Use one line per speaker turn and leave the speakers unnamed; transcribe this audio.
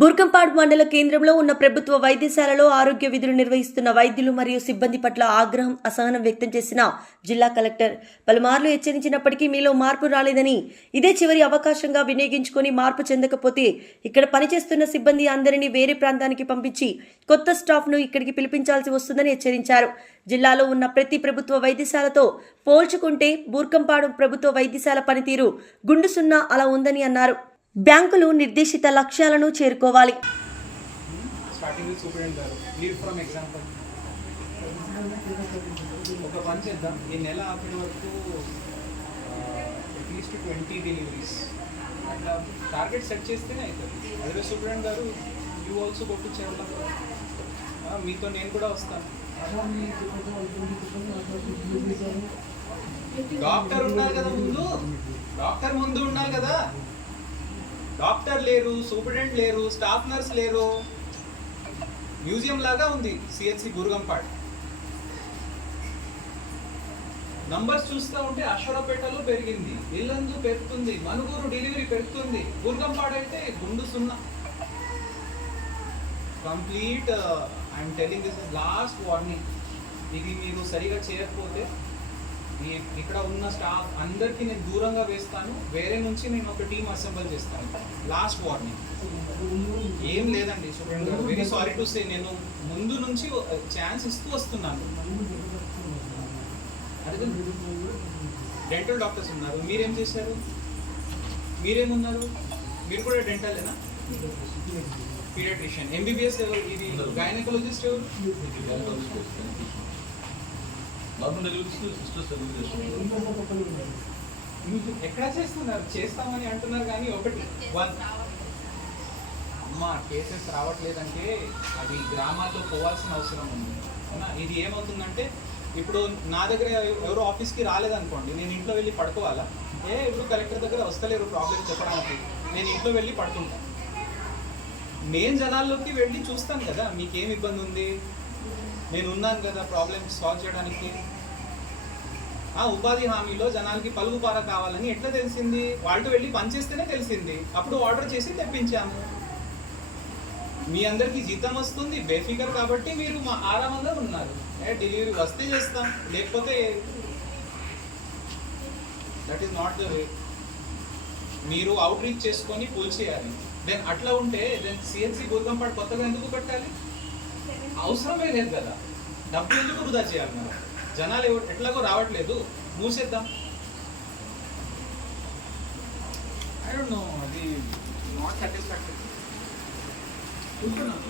బూర్గంపాడు మండల కేంద్రంలో ఉన్న ప్రభుత్వ వైద్యశాలలో ఆరోగ్య విధులు నిర్వహిస్తున్న వైద్యులు మరియు సిబ్బంది పట్ల ఆగ్రహం అసహనం వ్యక్తం చేసిన జిల్లా కలెక్టర్ పలుమార్లు హెచ్చరించినప్పటికీ మీలో మార్పు రాలేదని ఇదే చివరి అవకాశంగా వినియోగించుకొని మార్పు చెందకపోతే ఇక్కడ పనిచేస్తున్న సిబ్బంది అందరినీ వేరే ప్రాంతానికి పంపించి కొత్త స్టాఫ్ను ఇక్కడికి పిలిపించాల్సి వస్తుందని హెచ్చరించారు. జిల్లాలో ఉన్న ప్రతి ప్రభుత్వ వైద్యశాలతో పోల్చుకుంటే బూర్కంపాడు ప్రభుత్వ వైద్యశాల పనితీరు గుండు సున్నా అలా ఉందని అన్నారు. బ్యాంకులు నిర్దేశిత లక్ష్యాలను చేరుకోవాలి.
స్టార్టింగ్ విత్ గారు లీడ్ ఫ్రమ్ ఎగ్జాంపుల్ ఒక పని చేద్దాం. ఈ నెల ఆఖరి వరకు అట్లీస్ట్ ట్వంటీ డెలివరీస్ అట్లా టార్గెట్ సెట్ చేస్తేనే అవుతుంది అదే సూపరింటెండెంట్ గారు యూ ఆల్సో కొట్టు చేయాలి మీతో నేను కూడా వస్తాను. డాక్టర్ ఉన్నారు కదా ముందు. డాక్టర్ ముందు ఉన్నారు కదా. డాక్టర్ లేరు సూపరింటెండెంట్ లేరు స్టాఫ్ నర్స్ లేరు. మ్యూజియం లాగా ఉంది సిహెచ్సి గురుగంపాడ్. నంబర్స్ చూస్తూ ఉంటే అశ్వరపేటలో పెరిగింది ఇల్లందు పెరుగుతుంది మనుగూరు డెలివరీ పెరుగుతుంది. గురుగంపాడ్ గుండు సున్నా. Complete I'm telling this is last warning ఇది మీరు సరిగా చేయకపోతే ఇక్కడ ఉన్న స్టాఫ్ అందరికీ నేను దూరంగా వేస్తాను. వేరే నుంచి నేను ఒక టీం అసెంబుల్ చేస్తాను. లాస్ట్ వార్నింగ్ ఏం లేదండి వెరీ సారీ టు సే నేను ముందు నుంచి ఛాన్స్ ఇస్తూ వస్తున్నాను. అదే డెంటల్ డాక్టర్స్ ఉన్నారు. మీరేం చేశారు? మీరేమున్నారు? మీరు కూడా డెంటలేనా పీడియాట్రిషియన్ ఎంబీబీఎస్ ఎవరు? ఇది గైనకాలజిస్ట్ ఎవరు?
నార్మల్ డెలివరీస్ సిస్టర్స్ చేస్తున్నారు
ఎక్కడ చేస్తున్నారు? చేస్తామని అంటున్నారు కానీ ఒకటి వన్. అమ్మ కేసెస్ రావట్లేదంటే అది గ్రామాల్లో పోవాల్సిన అవసరం ఉంది. అవునా? ఇది ఏమవుతుందంటే ఇప్పుడు నా దగ్గర ఎవరో ఆఫీస్కి రాలేదనుకోండి నేను ఇంట్లో వెళ్ళి పడుకోవాలా? ఏ ఇప్పుడు కలెక్టర్ దగ్గర వస్తలేరు ప్రాబ్లం చెప్పడానికి. నేను ఇంట్లో వెళ్ళి పడుకుంటాను నేను జనాల్లోకి వెళ్ళి చూస్తాను కదా మీకేం ఇబ్బంది ఉంది? నేను ఉన్నాను కదా ప్రాబ్లమ్ సాల్వ్ చేయడానికి. ఆ ఉపాధి హామీలో జనాలకి పలుకుపార కావాలని ఎట్లా తెలిసింది? వాళ్ళతో వెళ్ళి పనిచేస్తేనే తెలిసింది. అప్పుడు ఆర్డర్ చేసి తెప్పించాము. మీ అందరికి జీతం వస్తుంది బేఫికర్ కాబట్టి మీరు మా ఆరామంగా ఉన్నారు. డెలివరీ వస్తే చేస్తాం లేకపోతే that is not the way మీరు అవుట్ రీచ్ చేసుకొని పూల్ చేయాలి. దెన్ అట్లా ఉంటే దెన్ సిఎన్సి గుర్గంపాటు కొత్తగా ఎందుకు పెట్టాలి అవసరమే లేదు కదా. డబ్బు ఎందుకు వృధా చేయాలి మనం జనాలు ఎవ- ఎట్లాగో రావట్లేదు. మూసేద్దాం. ఐ డోంట్ నో అది నాట్ సాటిస్ఫాక్టరీ చూస్తున్నాను